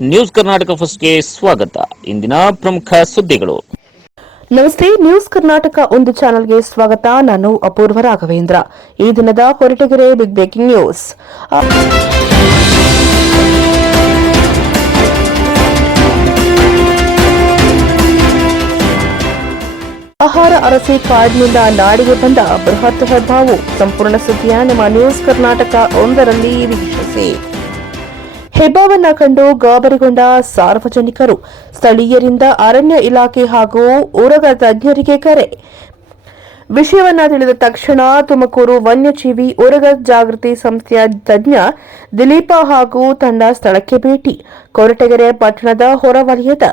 News Karnataka ಫಸ್ಟ್ಗೆ ಸ್ವಾಗತ. ಇಂದಿನ ಪ್ರಮುಖ ಸುದ್ದಿಗಳು. ನಮಸ್ತೆ, ನ್ಯೂಸ್ ಕರ್ನಾಟಕ ಒಂದು ಚಾನೆಲ್ಗೆ ಸ್ವಾಗತ. ನಾನು ಅಪೂರ್ವ ರಾಘವೇಂದ್ರ. ಈ ದಿನದ ಕೊರಟಗೆರೆ ಬಿಗ್ ಬ್ರೇಕಿಂಗ್ ನ್ಯೂಸ್. ಆಹಾರ ಅರಸಿ ಕಾರ್ಡ್ನಿಂದ ನಾಡಿಗೆ ಬಂದ ಬೃಹತ್ ಹೆಬ್ಬಾವು. ಸಂಪೂರ್ಣ ಸುದ್ದಿಯ ನಮ್ಮ ನ್ಯೂಸ್ ಕರ್ನಾಟಕ ಒಂದರಲ್ಲಿ ವೀಕ್ಷಿಸಿ ಹೆಬ್ಬಾವನ್ನ ಕಂಡು ಗಾಬರಿಗೊಂಡ ಸಾರ್ವಜನಿಕರು ಸ್ಥಳೀಯರಿಂದ ಅರಣ್ಯ ಇಲಾಖೆ ಹಾಗೂ ಊರಗ ತಜ್ಞರಿಗೆ ಕರೆ. ವಿಷಯವನ್ನ ತಿಳಿದ ತಕ್ಷಣ ತುಮಕೂರು ವನ್ಯಜೀವಿ ಉರಗ ಜಾಗೃತಿ ಸಂಸ್ಥೆಯ ತಜ್ಞ ದಿಲೀಪ ಹಾಗೂ ತಂಡ ಸ್ಥಳಕ್ಕೆ ಭೇಟಿ. ಕೊರಟಗೆರೆ ಪಟ್ಟಣದ ಹೊರವಲಯದ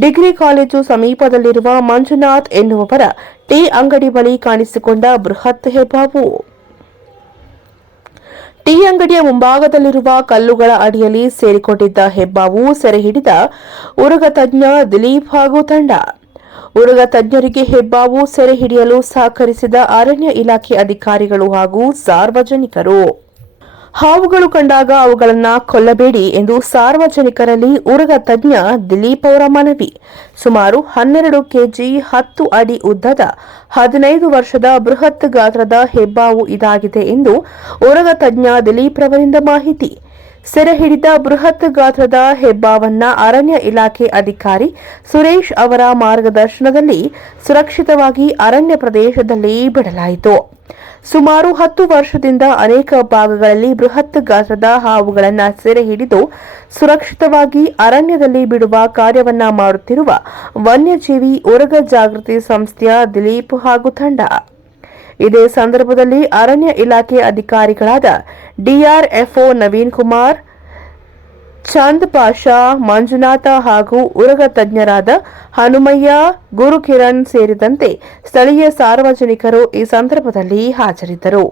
ಡಿಗ್ರಿ ಕಾಲೇಜು ಸಮೀಪದಲ್ಲಿರುವ ಮಂಜುನಾಥ್ ಎನ್ನುವವರ ಟೀ ಅಂಗಡಿ ಬಳಿ ಕಾಣಿಸಿಕೊಂಡ ಬೃಹತ್ ಹೆಬ್ಬಾವು. ಟೀ ಅಂಗಡಿಯ ಮುಂಭಾಗದಲ್ಲಿರುವ ಕಲ್ಲುಗಳ ಅಡಿಯಲ್ಲಿ ಸೇರಿಕೊಂಡಿದ್ದ ಹೆಬ್ಬಾವು ಸೆರೆ ಹಿಡಿದ ಉರುಗ ತಜ್ಞ ದಿಲೀಪ್ ಹಾಗೂ ತಂಡ. ಉರುಗ ತಜ್ಞರಿಗೆ ಹೆಬ್ಬಾವು ಸೆರೆ ಹಿಡಿಯಲು ಸಹಕರಿಸಿದ ಅರಣ್ಯ ಇಲಾಖೆ ಅಧಿಕಾರಿಗಳು ಹಾಗೂ ಸಾರ್ವಜನಿಕರು. ಹಾವುಗಳು ಕಂಡಾಗ ಅವುಗಳನ್ನ ಕೊಲ್ಲಬೇಡಿ ಎಂದು ಸಾರ್ವಜನಿಕರಲ್ಲಿ ಉರಗ ತಜ್ಞ ದಿಲೀಪ್ ಅವರ ಮನವಿ. ಸುಮಾರು ಹನ್ನೆರಡು ಕೆಜಿ ಹತ್ತು ಅಡಿ ಉದ್ದದ ಹದಿನೈದು ವರ್ಷದ ಬೃಹತ್ ಗಾತ್ರದ ಹೆಬ್ಬಾವು ಇದಾಗಿದೆ ಎಂದು ಉರಗ ತಜ್ಞ ದಿಲೀಪ್ ರವರಿಂದ ಮಾಹಿತಿ. ಸೆರೆ ಹಿಡಿದ ಬೃಹತ್ ಗಾತ್ರದ ಹೆಬ್ಬಾವನ್ನ ಅರಣ್ಯ ಇಲಾಖೆ ಅಧಿಕಾರಿ ಸುರೇಶ್ ಅವರ ಮಾರ್ಗದರ್ಶನದಲ್ಲಿ ಸುರಕ್ಷಿತವಾಗಿ ಅರಣ್ಯ ಪ್ರದೇಶದಲ್ಲಿ ಬಿಡಲಾಯಿತು. ಸುಮಾರು ಹತ್ತು ವರ್ಷದಿಂದ ಅನೇಕ ಭಾಗಗಳಲ್ಲಿ ಬೃಹತ್ ಗಾತ್ರದ ಹಾವುಗಳನ್ನು ಸೆರೆ ಹಿಡಿದು ಸುರಕ್ಷಿತವಾಗಿ ಅರಣ್ಯದಲ್ಲಿ ಬಿಡುವ ಕಾರ್ಯವನ್ನ ಮಾಡುತ್ತಿರುವ ವನ್ಯಜೀವಿ ಉರಗ ಜಾಗೃತಿ ಸಂಸ್ಥೆಯ ದಿಲೀಪ್ ಹಾಗೂ ತಂಡ. ಇದೇ ಸಂದರ್ಭದಲ್ಲಿ ಅರಣ್ಯ ಇಲಾಖೆ ಅಧಿಕಾರಿಗಳಾದ ಡಿಆರ್ಎಫ್ಒ ನವೀನ್ ಕುಮಾರ್ ಚಂದ್ ಪಾಷಾ ಮಂಜುನಾಥ ಹಾಗೂ ಉರಗ ತಜ್ಞರಾದ ಹನುಮಯ್ಯ ಗುರುಕಿರಣ್ ಸೇರಿದಂತೆ ಸ್ಥಳೀಯ ಸಾರ್ವಜನಿಕರು ಈ ಸಂದರ್ಭದಲ್ಲಿ ಹಾಜರಿದ್ದರು.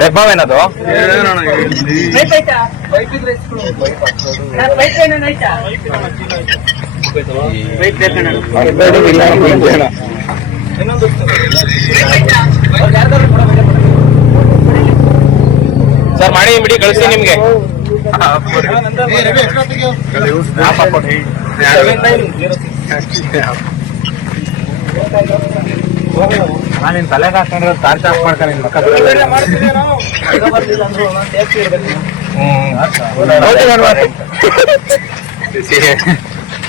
ಹೆಬ್ಬಾವೇನದು ಸರ್ ಮಾಡಿ ಬಿಡಿ ಕಳಿಸಿ ನಿಮ್ಗೆ. ನಾನು ತಲೆಗೆ ಹಾಕೊಂಡ್ರೆ ಚಾರ್ಜ್ ಆಫ್ ಮಾಡ್ತಾನೆ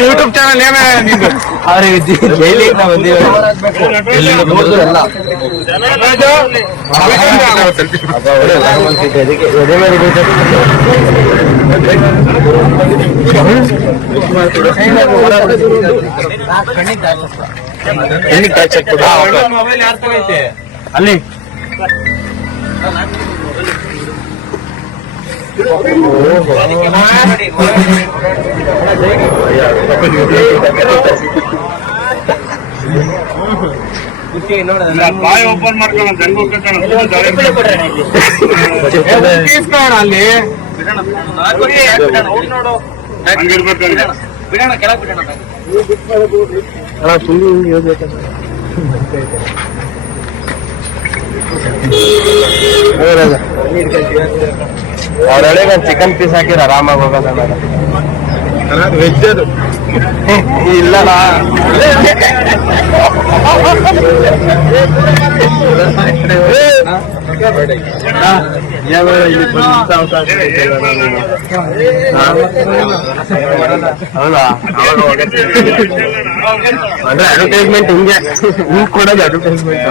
ಯೂಟ್ಯೂಬ್ ಚಾನಲ್ ಏನ ಅಲ್ಲಿ. ಬಾಯಿ ಓಪನ್ ಮಾಡ್ಕೊಂಡು ಗಂಗು ಕಟ್ಟೋಣ ಅಲ್ಲಿ ಹಂಗಿರ್ಬೇಕಂದ್ರೆ ಅವ್ರೊಳಗೆ ಒಂದು ಚಿಕನ್ ಪೀಸ್ ಹಾಕಿರ ಆರಾಮಾಗಿ ಹೋಗೋದ ವೆಜ್ ಅದು. ಇಲ್ಲಲ್ಲ. ಅಂದ್ರೆ ಅಡ್ವರ್ಟೈಸ್ಮೆಂಟ್ ಹಿಂಗೆ ಹಿಂಗ್ ಕೊಡೋದು ಅಡ್ವರ್ಟೈಸ್ಮೆಂಟ್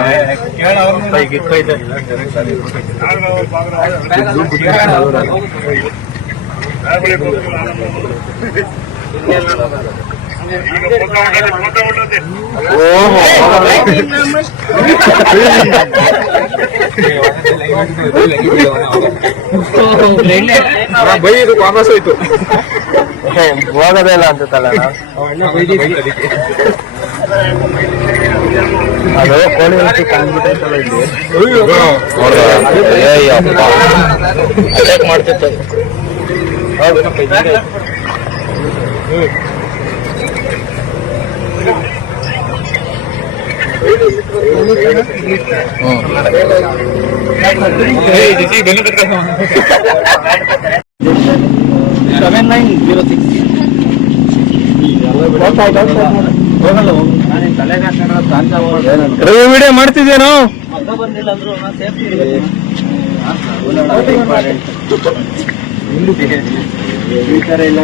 ಈಗ ಇದು ಹೊಡೆದು, ಆಯ್ತು ಹೋಗೋದೇ ಇಲ್ಲ ಅನ್ಸುತ್ತಲ್ಲ ಅದು ಕೋಳಿ ಅಂಚು ಕಂಡ್ಬಿಟ್ಟೈತಲ್ಲ ಇಲ್ಲಿ attack seven nine zero six video ಮಾಡ್ತಿದ್ದೇನೋ hang ಮಾಡಿದ್ದೇಣ ಬ್ರ್ಯಾಂಡಿ ಅದನ್ನ ಆ ಥರ ಇಲ್ಲ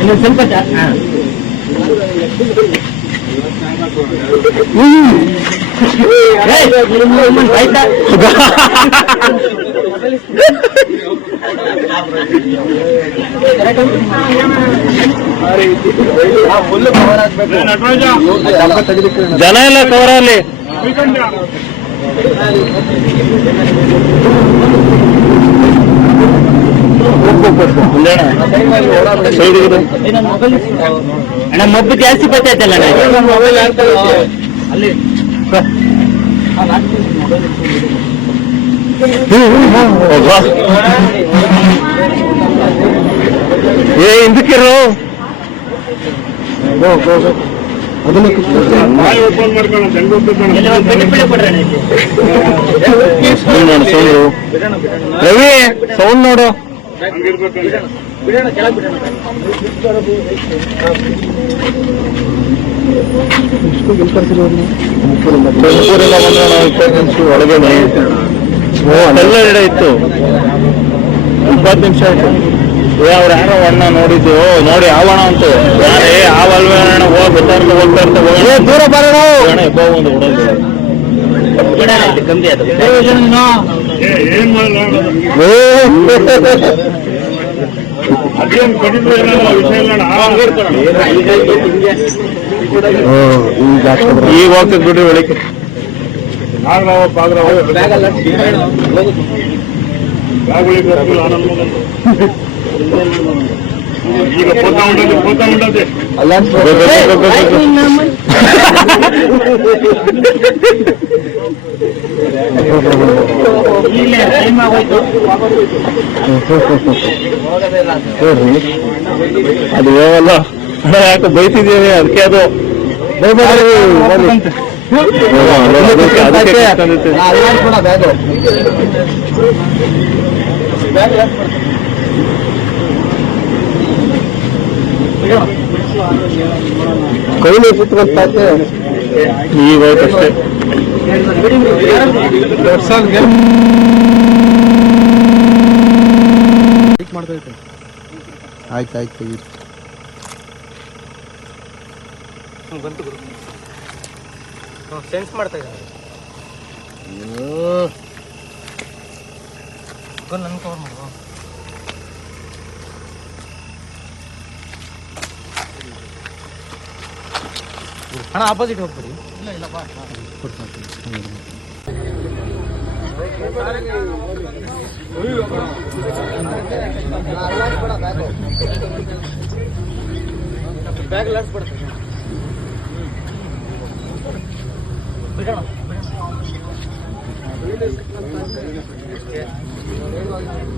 ಇನ್ನು ಸ್ವಲ್ಪ ಜಾ- ಹಾ. ಏಯ್, ನಿಮ್ಮ- ನಿಮ್ಮ ಆಯ್ತಾ? ಏ, ನಟರಾಜ ಜನ ಎಲ್ಲ ಕವರ್ ಅಲ್ಲಿ ಶ್ರೀಕಂಠ. ಅಣ್ಣ ಮಬ್ಬು ಜಾಸ್ತಿ ಬರ್ತೈತಲ್ಲ ಅಲ್ಲಿ ಏ ಹಿಂದಕ್ಕಿರು ರವಿ ಸೌಂಡ್ ನೋಡು ಒಳಗೇನೆ ಎಲ್ಲ ಎಡೆ ಇತ್ತು ಇಪ್ಪತ್ತು ನಿಮಿಷ ಆಯ್ತು ಏ ಅವ್ರು ಯಾರೋ ಅಣ್ಣ ನೋಡಿದ್ದು ನೋಡಿ ಆವಣ ಅಂತ ಯಾರೇ ಆವಲ್ವೇ ಅಣ್ಣ ಹೋಗ್ ಗೊತ್ತಾರ್ತ ಹೋಗ್ತಾ ಇರ್ತ ದೂರ ಬರೋಣ ಒಂದು ಹುಡುಗ ಕಮ್ಮಿ ಅದೇನ್ ಕಡಿಮೆ ವಿಷಯ ಈಗ ಹೋಗ್ತದ್ ಬಿಡ್ರಿ ಒಳಗೆ ನಾಗರಾವ ಪಾಗ್ರಾವ ಆನಂದ್ ಪೋತಾ ಈಗ ಫೋಟೋ ಉಂಟದೆ ಫೋಟೋ ಅದು ಅಣ್ಣ, ಯಾಕೆ ಬೈತಿದ್ದೀವಿ ಅದಕ್ಕೆ ಅದು ಕೈಲಿ ಅದಕ್ಕೆ ಕಷ್ಟಂದಿತ್ತು. ಕೈಲಿ ಅಷ್ಟೇ ಆಯ್ತು ಆಯ್ತು ಆಯ್ತು ಸೆನ್ಸ್ ಮಾಡ್ತಾ ಇದ್ದಾರೆ ನನ್ನ ಕವರ್ ಮಾಡು ಅಣ್ಣ ಆಪೋಸಿಟ್ ಹೋಗ್ಬಿಡಿ. ಇಲ್ಲ ಇಲ್ಲ ಬಾ ಬ್ಯಾಗ್ ಲಾಸ್ ಬಿಡ್ತೀನಿ ಬಿಡೋಣ ಬಿಡಿ ಬಿಡಿ ಯಾರು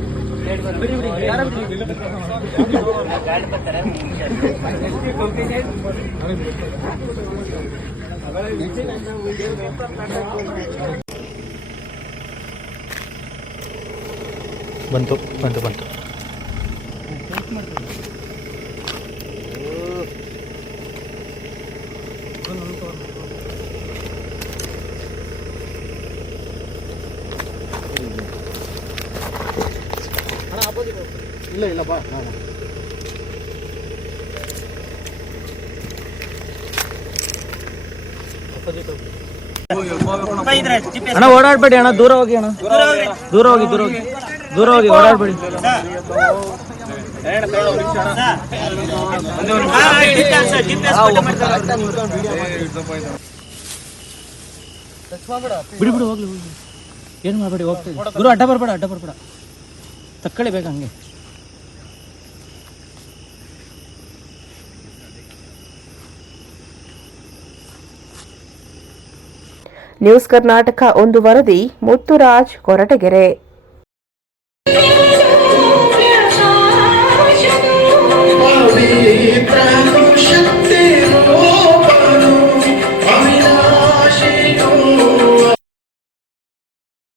ಬಂತು ಬಂತು ಬಂತು. ಇಲ್ಲ ಇಲ್ಲ ಬಾ ಅಣ್ಣ ಓಡಾಡ್ಬೇಡಿ ಅಣ್ಣ ದೂರ ಹೋಗಿ ಅಣ್ಣ. ದೂರ ಹೋಗಿ ದೂರ ಹೋಗಿ. ದೂರ ಹೋಗಿ ಓಡಾಡ್ಬೇಡಿ. ಬಿಡಿ ಬಿಡು ಹೋಗ್ಲಿ ಹೋಗ್ಲಿ. ಏನು ಮಾಡಬೇಡಿ ಹೋಗ್ತೀವಿ ಗುರು ಅಡ್ಡ ಬರಬೇಡ ಅಡ್ಡ ಬರ್ಬೇಡ. ತಕ್ಕಳಿ ಬೇಕು ಹಂಗೆ. ನ್ಯೂಸ್ ಕರ್ನಾಟಕ ಒಂದು ವರದಿ ಮುತ್ತುರಾಜ್ ಕೊರಟಗೆರೆ.